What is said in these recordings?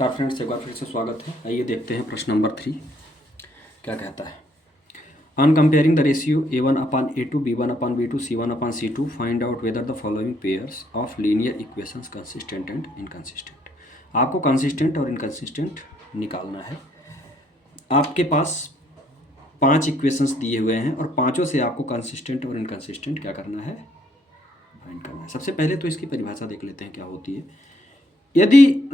नमस्कार फ्रेंड्स, एक बार फिर से स्वागत है। आइए देखते हैं प्रश्न नंबर 3 क्या कहता है। On comparing the ratio a1/a2 b1/b2 c1/c2 find out whether the following pairs of linear equations consistent and inconsistent. आपको कंसिस्टेंट और इनकंसिस्टेंट निकालना है। आपके पास 5 इक्वेशंस दिए हुए हैं और पाँचों से आपको कंसिस्टेंट और इनकंसिस्टेंट क्या करना है, फाइंड करना है। सबसे पहले तो इसकी परिभाषा देख लेते हैं क्या होती है। यदि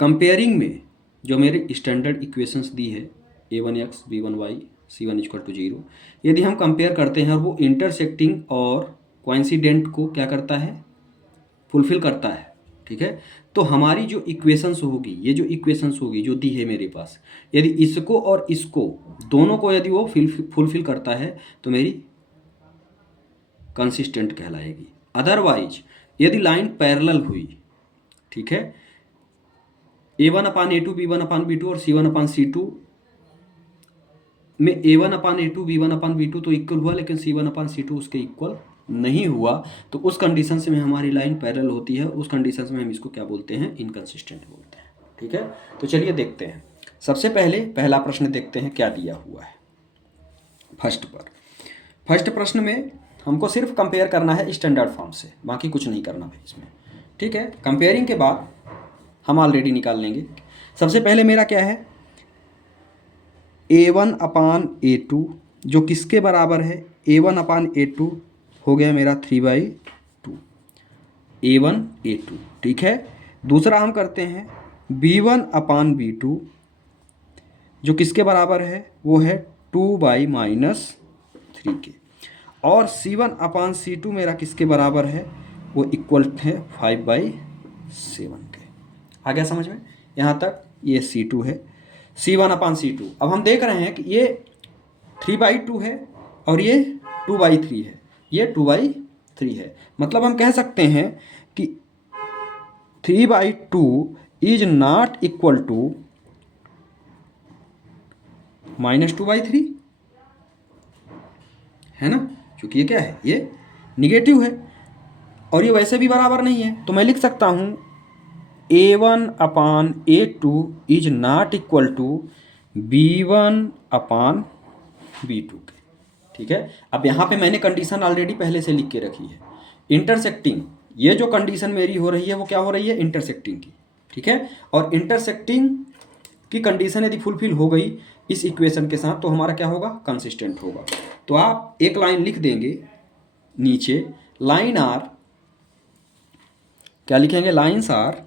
कंपेयरिंग में जो मेरी स्टैंडर्ड इक्वेशंस दी है a1x b1y c1 = 0, यदि हम कंपेयर करते हैं और वो इंटरसेक्टिंग और कोइंसिडेंट को क्या करता है, फुलफिल करता है, ठीक है, तो हमारी जो इक्वेशंस होगी, ये जो इक्वेशंस होगी जो दी है मेरे पास, यदि इसको और इसको दोनों को यदि वो फुलफिल करता है तो मेरी कंसिस्टेंट कहलाएगी। अदरवाइज यदि लाइन पैरेलल हुई, ठीक है, a1/a2 b1/b2 और c1/c2 में a1/a2 b1/b2 तो इक्वल हुआ, लेकिन c1/c2 उसके इक्वल नहीं हुआ, तो उस कंडीशन से में हमारी लाइन पैरेलल होती है। उस कंडीशन में हम इसको क्या बोलते हैं, इनकंसिस्टेंट बोलते हैं। ठीक है, तो चलिए देखते हैं। सबसे पहले पहला प्रश्न देखते हैं क्या दिया हुआ है। फर्स्ट प्रश्न में हमको सिर्फ कंपेयर करना है स्टैंडर्ड फॉर्म से, बाकी कुछ नहीं करना भाई इसमें। ठीक है, कंपेयरिंग के बाद हम ऑलरेडी निकाल लेंगे। सबसे पहले मेरा क्या है, a1/a2 जो किसके बराबर है, a1/a2 हो गया मेरा 3/2 a1/a2। ठीक है, दूसरा हम करते हैं b1/b2 जो किसके बराबर है, वो है 2/-3 के, और c1/c2 मेरा किसके बराबर है, वो इक्वल है 5/7 के। आ गया समझ में? यहाँ तक ये c2 है, c1/c2। अब हम देख रहे हैं कि ये 3/2 है और ये 2/3 है, ये 2/3 है। मतलब हम कह सकते हैं कि 3/2 इज नॉट इक्वल टू -2/3, है ना, क्योंकि ये क्या है, ये निगेटिव है और ये वैसे भी बराबर नहीं है। तो मैं लिख सकता हूँ a1/a2 is not equal to b1/b2 के। ठीक है, अब यहाँ पे मैंने कंडीशन ऑलरेडी पहले से लिख के रखी है, इंटरसेक्टिंग। ये जो कंडीशन मेरी हो रही है वो क्या हो रही है, इंटरसेक्टिंग की। ठीक है, और इंटरसेक्टिंग की कंडीशन यदि फुलफिल हो गई इस इक्वेशन के साथ तो हमारा क्या होगा, कंसिस्टेंट होगा। तो आप एक लाइन लिख देंगे नीचे, लाइन आर, क्या लिखेंगे, लाइन्स आर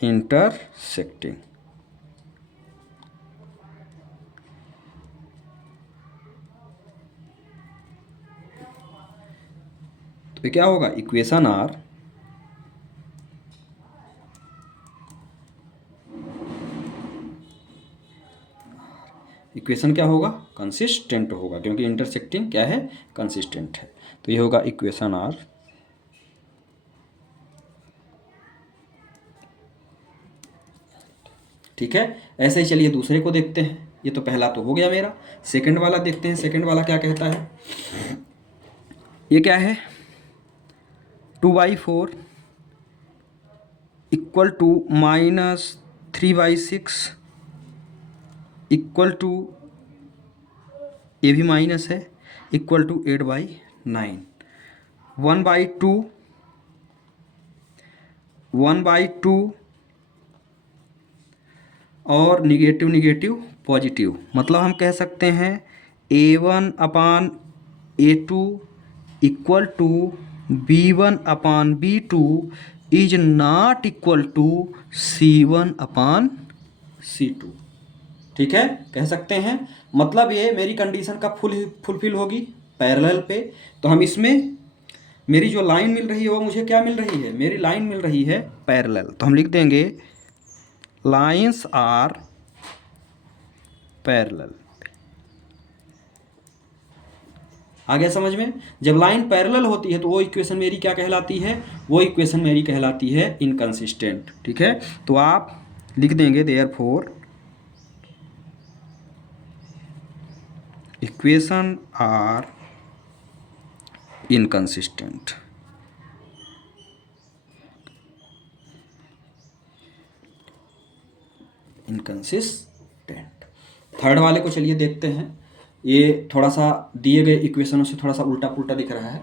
intersecting। तो ये क्या होगा, इक्वेशन आर इक्वेशन क्या होगा, कंसिस्टेंट होगा, क्योंकि इंटरसेक्टिंग क्या है, कंसिस्टेंट है। तो ये होगा इक्वेशन आर ठीक है। ऐसे ही चलिए दूसरे को देखते हैं। ये तो पहला तो हो गया मेरा, सेकंड वाला देखते हैं। सेकंड वाला क्या कहता है, ये क्या है, 2/4 इक्वल टू -3/6 इक्वल टू, ये भी माइनस है, इक्वल टू 8/9, 1/2 और निगेटिव पॉजिटिव। मतलब हम कह सकते हैं a1/a2 equal to b1/b2 is not equal to c1/c2। ठीक है, कह सकते हैं। मतलब ये मेरी कंडीशन का फुलफिल होगी पैरेलल पे। तो हम इसमें मेरी जो लाइन मिल रही है वो मुझे क्या मिल रही है, मेरी लाइन मिल रही है पैरेलल। तो हम लिख देंगे लाइन्स आर पैरेलल। आ गया समझ में? जब लाइन पैरेलल होती है तो वो इक्वेशन मेरी क्या कहलाती है, वो इक्वेशन मेरी कहलाती है इनकंसिस्टेंट। ठीक है, तो आप लिख देंगे therefore equation are inconsistent. Inconsistent. Third वाले को चलिए देखते हैं। ये थोड़ा सा दिए गए इक्वेशनों से थोड़ा सा उल्टा पुल्टा दिख रहा है,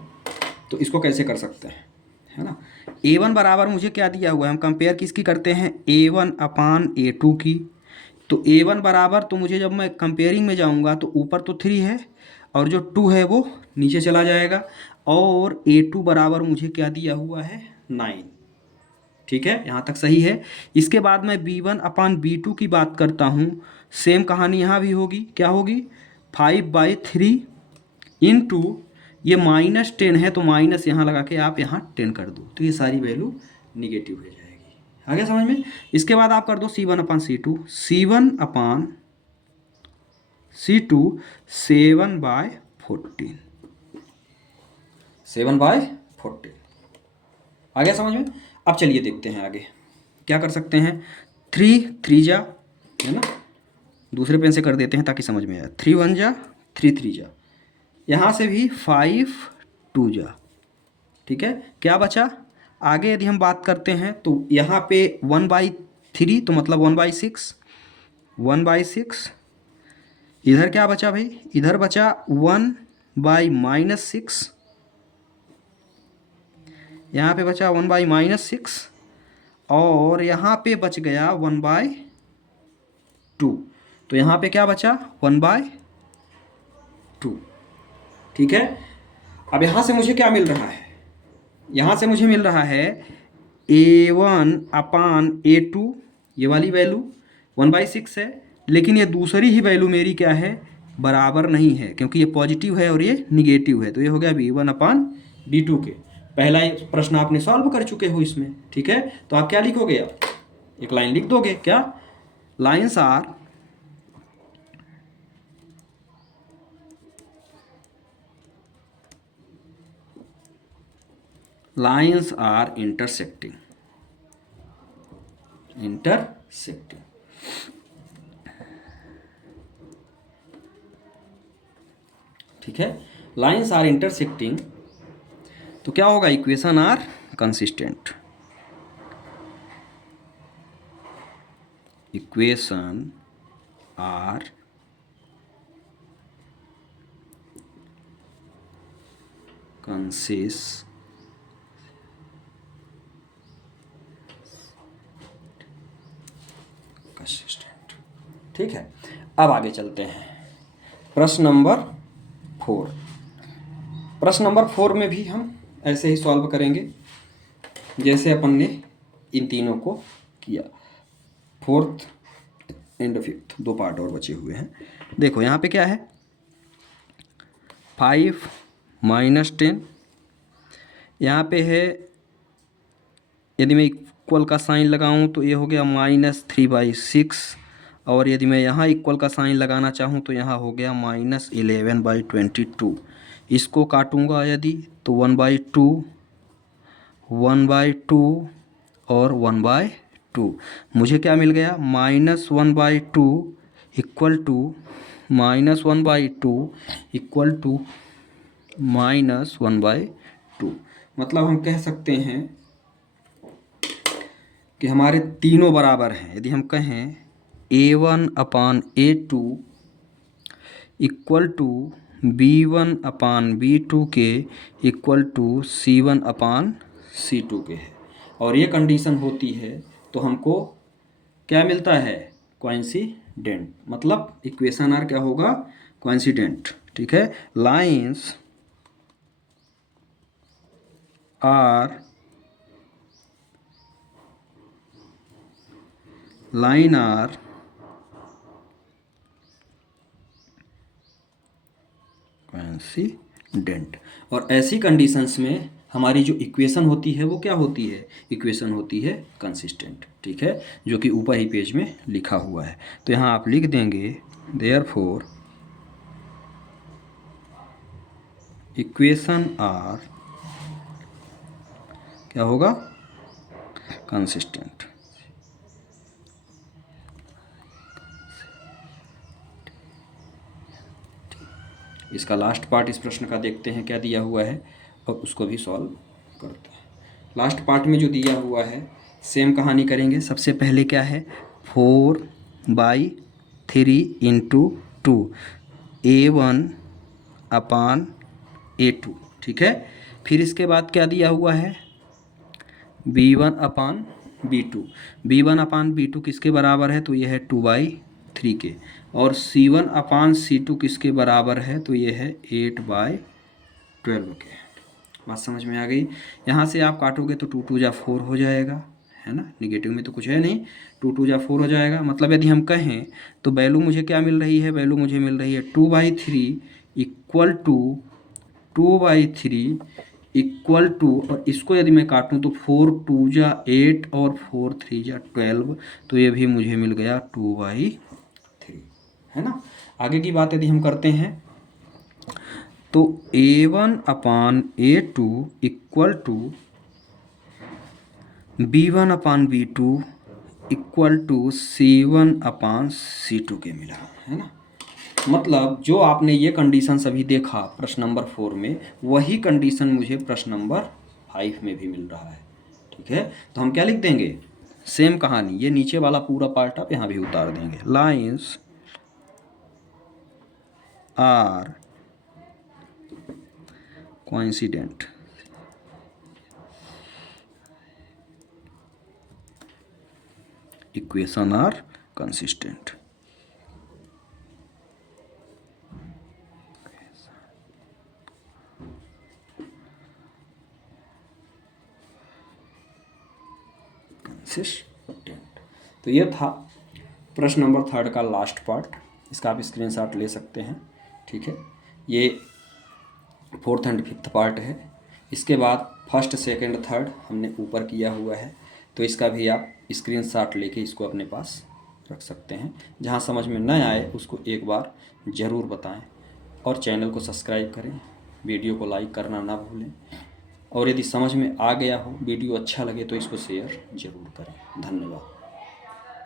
तो इसको कैसे कर सकते हैं, है ना। A1 बराबर मुझे क्या दिया हुआ है, हम कंपेयर किसकी करते हैं, A1 अपान A2 की। तो A1 बराबर, तो मुझे जब मैं कंपेयरिंग में जाऊंगा तो ऊपर तो 3 है और जो 2 है वो नीचे चला जाएगा, और A2 बराबर मुझे क्या दिया हुआ है, 9। ठीक है, यहाँ तक सही है। इसके बाद मैं B1 अपान B2 की बात करता हूँ, सेम कहानी यहाँ भी होगी। क्या होगी, 5/3 इंटू ये -10 है, तो माइनस यहाँ लगा के आप यहाँ 10 कर दो, तो ये सारी वैल्यू निगेटिव हो जाएगी। आ गया समझ में। इसके बाद आप कर दो C1 अपान C2, C1 अपान C2 7/14, 7/14। आ गया समझ में। अब चलिए देखते हैं आगे क्या कर सकते हैं। 3 3 जा, है ना, दूसरे पेन से कर देते हैं ताकि समझ में आए। 3 1 जा, 3 3 जा, यहाँ से भी 5 2 जा। ठीक है, क्या बचा आगे, यदि हम बात करते हैं तो यहाँ पे 1/3, तो मतलब 1/6, 1/6। इधर क्या बचा भाई, इधर बचा 1/-6, यहाँ पे बचा 1/-6, और यहाँ पे बच गया 1/2, तो यहाँ पे क्या बचा 1/2। ठीक है, अब यहाँ से मुझे क्या मिल रहा है, यहाँ से मुझे मिल रहा है A1 अपान A2, ये वाली वैल्यू 1/6 है, लेकिन ये दूसरी ही वैल्यू मेरी क्या है, बराबर नहीं है, क्योंकि ये पॉजिटिव है और ये निगेटिव है, तो ये हो गया B1 अपान B2 के। पहला प्रश्न आपने सॉल्व कर चुके हो इसमें। ठीक है, तो आप क्या लिखोगे, आप एक लाइन लिख दोगे, क्या, लाइन्स आर इंटरसेक्टिंग। ठीक है, लाइन्स आर इंटरसेक्टिंग, तो क्या होगा, equation are consistent. Equation are consistent. ठीक है, अब आगे चलते हैं। प्रश्न नंबर 4। प्रश्न नंबर 4 में भी हम ऐसे ही सॉल्व करेंगे जैसे अपन ने इन तीनों को किया। 4th एंड 5th 2 पार्ट और बचे हुए हैं। देखो यहाँ पे क्या है, 5 - 10, यहाँ पे है, यदि मैं इक्वल का साइन लगाऊं तो ये हो गया -3/6, और यदि मैं यहाँ इक्वल का साइन लगाना चाहूँ तो यहाँ हो गया -11/22। इसको काटूंगा यदि, तो 1/2, 1/2 और 1/2, मुझे क्या मिल गया, -1/2 इक्वल टू -1/2 इक्वल टू -1/2। मतलब हम कह सकते हैं कि हमारे तीनों बराबर हैं। यदि हम कहें A1 upon A2 equal to B1 upon B2 के equal to C1 upon C2 के है, और ये कंडीशन होती है तो हमको क्या मिलता है, कोइंसिडेंट। मतलब इक्वेशन आर क्या होगा, कोइंसिडेंट। ठीक है, लाइन्स आर कोइंसिडेंट। और ऐसी कंडीशंस में हमारी जो इक्वेशन होती है वो क्या होती है, इक्वेशन होती है कंसिस्टेंट। ठीक है, जो कि ऊपर ही पेज में लिखा हुआ है। तो यहाँ आप लिख देंगे देयरफॉर इक्वेशन आर क्या होगा, कंसिस्टेंट। इसका लास्ट पार्ट इस प्रश्न का देखते हैं क्या दिया हुआ है और उसको भी सॉल्व करते हैं। लास्ट पार्ट में जो दिया हुआ है सेम कहानी करेंगे। सबसे पहले क्या है 4/3 इंटू 2 A1/A2, ठीक है। फिर इसके बाद क्या दिया हुआ है B1/B2। B1/B2 किसके बराबर है तो यह है 2/3 के, और C1/C2 किसके बराबर है तो यह है 8/12 के। बात समझ में आ गई। यहाँ से आप काटोगे तो 2 2 जा 4 हो जाएगा, है ना। निगेटिव में तो कुछ है नहीं, 2 2 जा 4 हो जाएगा। मतलब यदि हम कहें तो वैल्यू मुझे क्या मिल रही है, वैल्यू मुझे मिल रही है 2/3 इक्वल टू 2/3 इक्वल टू, और इसको यदि मैं काटूँ तो 4 2 जा 8 और 4 3 जा 12, तो ये भी मुझे मिल गया 2/3, है ना। आगे की बात यदि हम करते हैं तो A1/A2 equal to B1/B2 equal to C1/C2 के मिला, है ना। मतलब जो आपने ये कंडीशन अभी देखा प्रश्न नंबर 4 में, वही कंडीशन मुझे प्रश्न नंबर 5 में भी मिल रहा है, ठीक है। तो हम क्या लिख देंगे, सेम कहानी, ये नीचे वाला पूरा पार्ट आप यहाँ भी उतार देंगे। Lines are coincident, equation are consistent. तो ये था प्रश्न नंबर 3 का लास्ट पार्ट। इसका आप स्क्रीनशॉट ले सकते हैं, ठीक है। ये 4th एंड 5th पार्ट है। इसके बाद 1st 2nd 3rd हमने ऊपर किया हुआ है, तो इसका भी आप स्क्रीनशॉट लेके इसको अपने पास रख सकते हैं। जहाँ समझ में न आए उसको एक बार ज़रूर बताएं, और चैनल को सब्सक्राइब करें, वीडियो को लाइक करना ना भूलें, और यदि समझ में आ गया हो, वीडियो अच्छा लगे तो इसको शेयर ज़रूर करें। धन्यवाद।